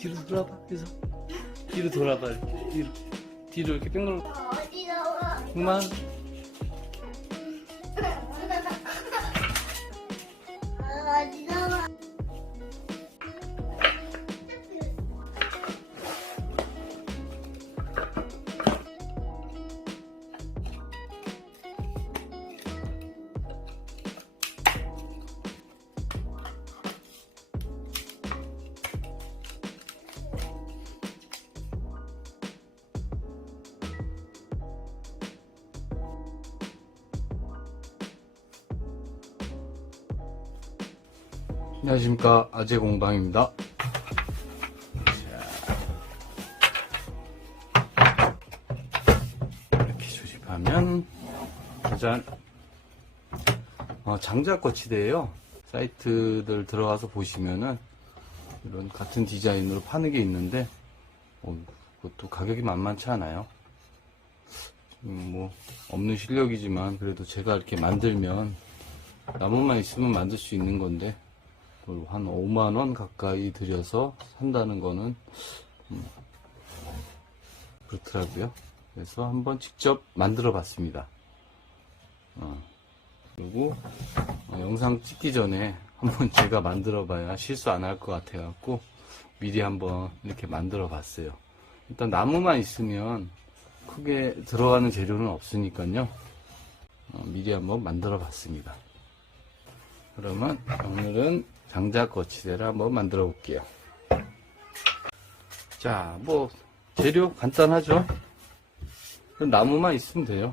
뒤로 돌아봐. 그래서 뒤로 돌아봐. 이렇게 뒤로 이렇게 뺑 돌아. 어디 나와? 그만. 어디 나와? 안녕하십니까, 아재공방입니다. 이렇게 조립하면 짜잔, 장작 거치대예요. 사이트들 들어가서 보시면은 이런 같은 디자인으로 파는 게 있는데 그것도 가격이 만만치 않아요. 뭐 없는 실력이지만 그래도 제가 이렇게 만들면 나무만 있으면 만들 수 있는 건데 한 5만원 가까이 들여서 산다는 거는 그렇더라고요. 그래서 한번 직접 만들어 봤습니다. 그리고 영상 찍기 전에 한번 제가 만들어 봐야 실수 안 할 것 같아 갖고 미리 한번 이렇게 만들어 봤어요. 일단 나무만 있으면 크게 들어가는 재료는 없으니까요. 미리 한번 만들어 봤습니다. 그러면 오늘은 장작 거치대를 한번 만들어 볼게요. 자, 뭐 재료 간단하죠? 나무만 있으면 돼요.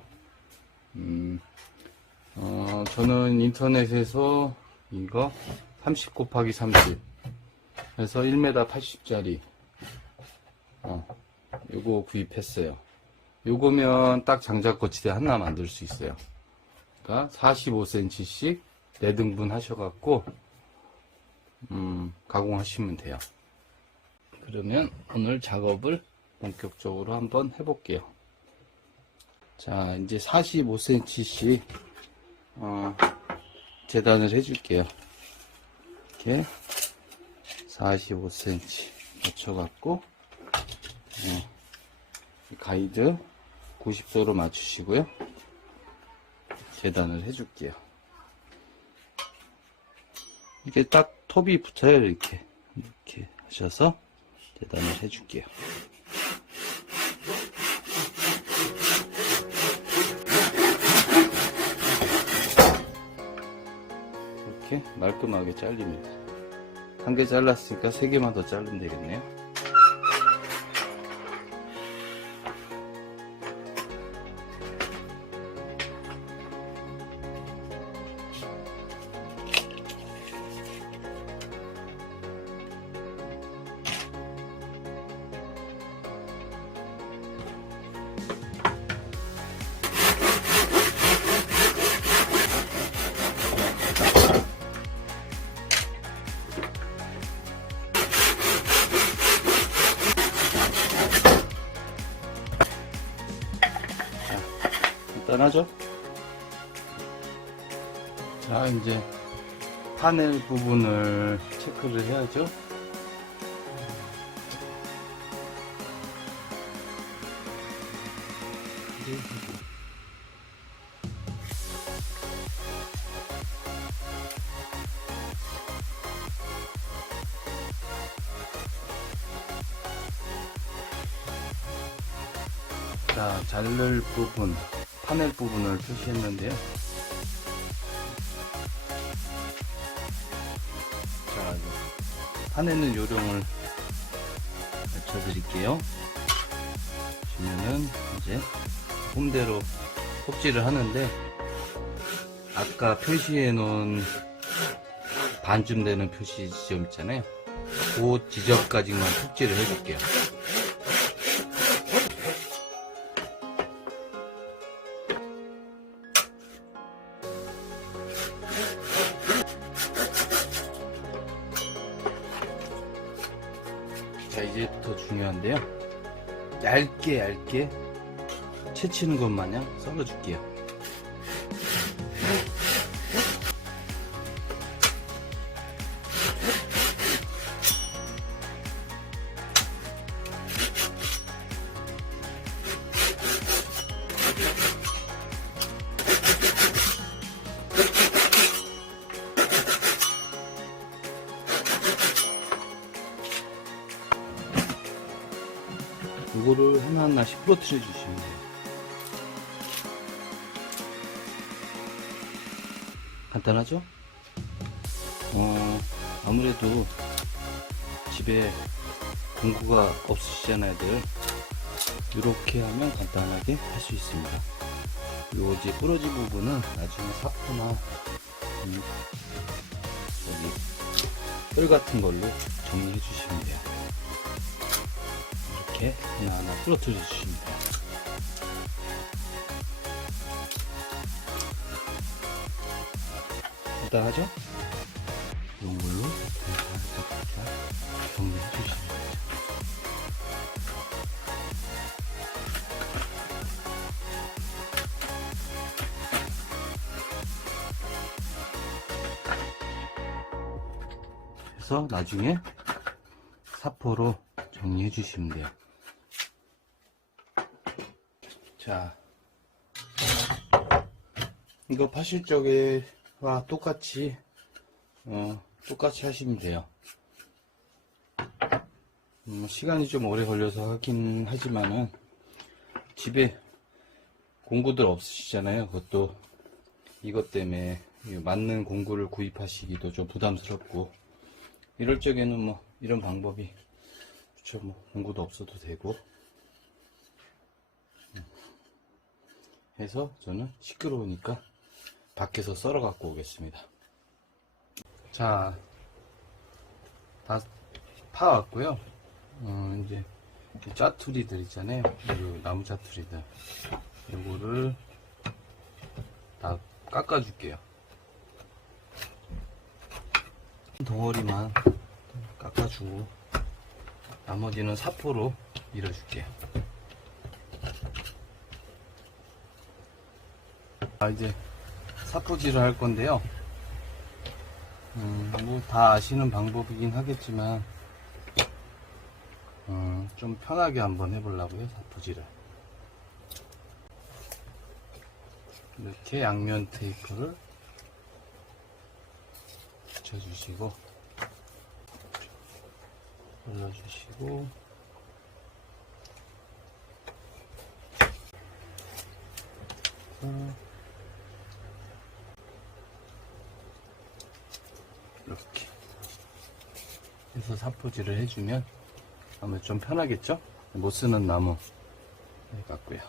저는 인터넷에서 이거 30 곱하기 30 해서 1m 80짜리 요거 구입했어요. 요거면 딱 장작 거치대 하나 만들 수 있어요. 그러니까 45cm씩 4등분 하셔갖고 가공하시면 돼요. 그러면 오늘 작업을 본격적으로 한번 해볼게요. 자, 이제 45cm씩 재단을 해줄게요. 이렇게 45cm 맞춰갖고 가이드 90도로 맞추시고요. 재단을 해줄게요. 이게 딱 톱이 붙어요. 이렇게 하셔서 재단을 해줄게요. 이렇게 말끔하게 잘립니다. 한 개 잘랐으니까 3개만 더 자르면 되겠네요. 간단하죠? 자, 이제 파넬 부분을 체크를 해야죠. 자, 자를 부분, 파넬 부분을 표시했는데요. 자, 파넬은 요령을 알려드릴게요. 보시면은 이제 홈대로 톱질을 하는데 아까 표시해 놓은 반쯤 되는 표시 지점 있잖아요. 그 지점까지만 톱질을 해줄게요. 자, 이제부터 중요한데요. 얇게 채치는 것 마냥 썰어줄게요. 이거를 하나하나씩 부러뜨려 주시면 돼요. 간단하죠? 아무래도 집에 공구가 없으시잖아요, 들. 이렇게 하면 간단하게 할 수 있습니다. 요 이제 부러진 부분은 나중에 사포나 여기 뼈 같은 걸로 정리해 주시면 돼요. 이렇게 하나하나 부러뜨려 주시면 돼요. 간단하죠? 이런 걸로 정리해 주시면 돼요. 그래서 나중에 사포로 정리해 주시면 돼요. 자, 이거 파실 적에와 똑같이 하시면 돼요. 시간이 좀 오래 걸려서 하긴 하지만은 집에 공구들 없으시잖아요. 그것도 이것 때문에 맞는 공구를 구입하시기도 좀 부담스럽고, 이럴 적에는 뭐 이런 방법이 그쵸, 뭐 공구도 없어도 되고 해서 저는 시끄러우니까 밖에서 썰어 갖고 오겠습니다. 자, 다 파왔고요. 이제 짜투리들 있잖아요. 이 나무 짜투리들, 요거를 다 깎아줄게요. 덩어리만 깎아주고 나머지는 사포로 밀어줄게요. 이제 사포질을 할 건데요. 뭐 다 아시는 방법이긴 하겠지만 좀 편하게 한번 해보려고요. 사포질을 이렇게 양면 테이프를 붙여주시고 올려주시고 이렇게 해서 사포질을 해주면 아무래도 좀 편하겠죠? 못 쓰는 나무 같고요.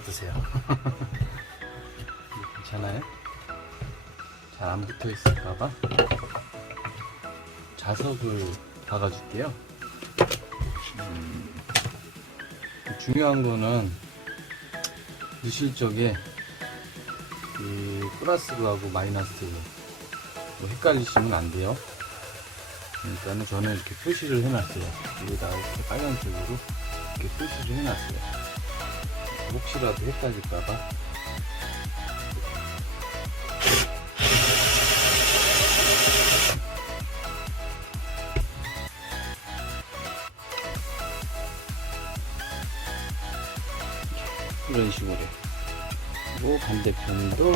어떠세요? 괜찮아요? 잘 안 붙어 있을까봐 자석을 박아줄게요. 중요한 거는 넣으실 적에 이 플러스하고 마이너스 뭐 헷갈리시면 안 돼요. 그러니까 저는 이렇게 표시를 해놨어요. 여기다가 이렇게 빨간색으로 이렇게 표시를 해놨어요. 혹시라도 헷갈릴까봐. 이런 식으로. 그리고 반대편도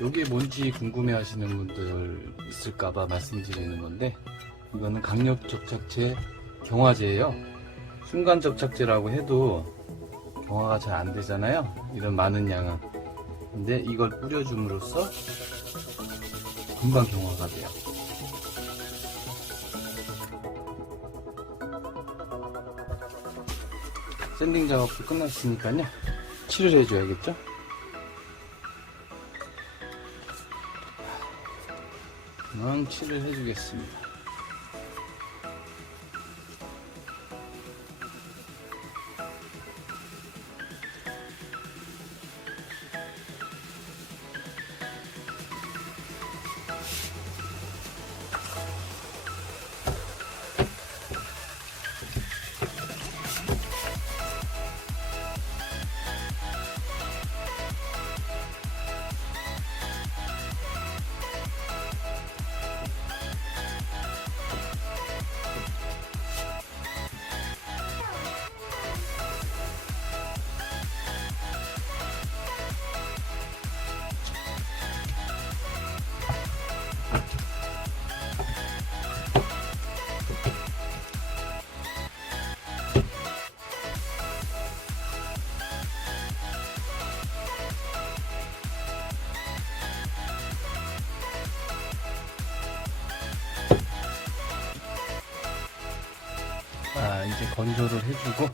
여기에 뭔지 궁금해 하시는 분들 있을까봐 말씀드리는 건데, 이거는 강력 접착제 경화제예요. 순간 접착제라고 해도 경화가 잘 안 되잖아요, 이런 많은 양은. 근데 이걸 뿌려줌으로써 금방 경화가 돼요. 샌딩 작업도 끝났으니까요, 칠을 해줘야겠죠? 망치를 해주겠습니다. 자, 이제 건조를 해주고